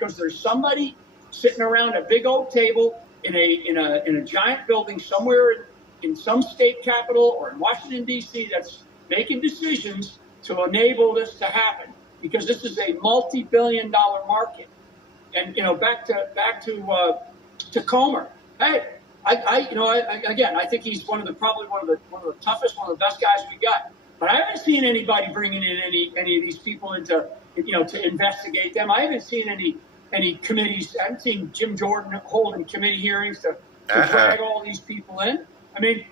because there's somebody sitting around a big old table in a giant building somewhere in some state capital or in Washington, D.C. that's making decisions to enable this to happen, because this is a multi-billion-dollar market. And back to Comer. Hey, I think he's probably one of the toughest, one of the best guys we got. But I haven't seen anybody bringing in any of these people into to investigate them. I haven't seen any committees. I haven't seen Jim Jordan holding committee hearings to drag all these people in. I mean,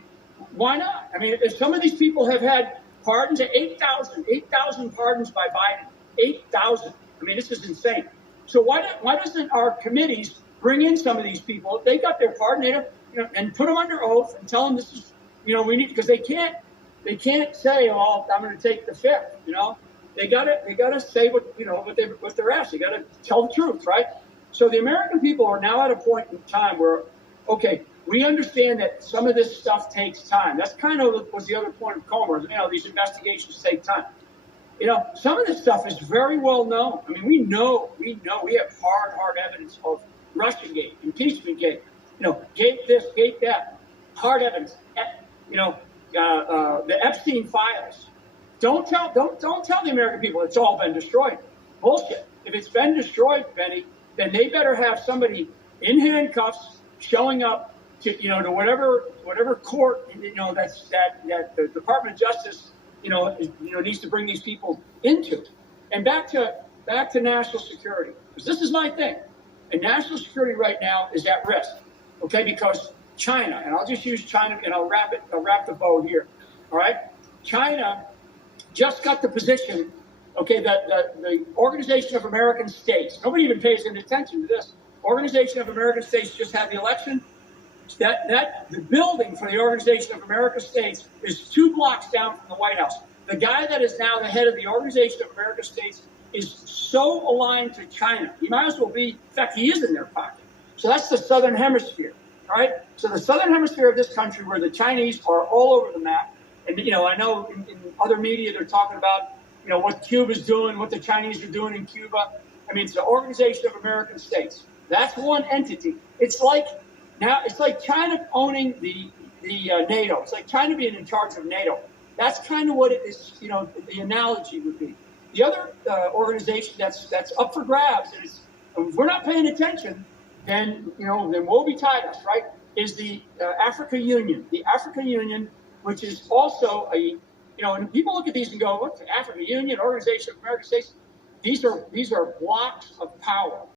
why not? I mean, if some of these people have had pardons, 8,000 pardons by Biden, 8,000. I mean, this is insane. So why doesn't our committees bring in some of these people? If they got their pardon, and put them under oath and tell them this is, we need, because they can't say, oh, I'm going to take the fifth. They gotta say what they're asked. They gotta tell the truth, right? So the American people are now at a point in time where, okay, we understand that some of this stuff takes time. That's kind of was the other point of Comer. These investigations take time. Some of this stuff is very well known. I mean, we know we have hard evidence of Russiagate, Impeachment-gate, gate this, gate that, hard evidence. The Epstein files. Don't tell the American people it's all been destroyed. Bullshit. If it's been destroyed, Benny, then they better have somebody in handcuffs showing up to whatever court that the Department of Justice needs to bring these people into. And back to national security, because this is my thing. And national security right now is at risk, okay? Because China, and I'll just use China, and I'll wrap the bow here. All right, China just got the position, okay, that the Organization of American States, nobody even pays any attention to this. Organization of American States just had the election. The building for the Organization of American States is 2 blocks down from the White House. The guy that is now the head of the Organization of American States is so aligned to China. He might as well be, in fact, he is in their pocket. So that's the Southern Hemisphere, right? So the Southern Hemisphere of this country, where the Chinese are all over the map. And, I know in other media they're talking about, what Cuba's doing, what the Chinese are doing in Cuba. I mean, it's the Organization of American States. That's one entity. It's like China owning the NATO. It's like China being in charge of NATO. That's kind of what it is, the analogy would be. The other organization that's up for grabs, and if we're not paying attention, then woe betide us, right, is the African Union. The African Union, which is also and people look at these and go, what's the African Union, Organization of American States? These are blocks of power.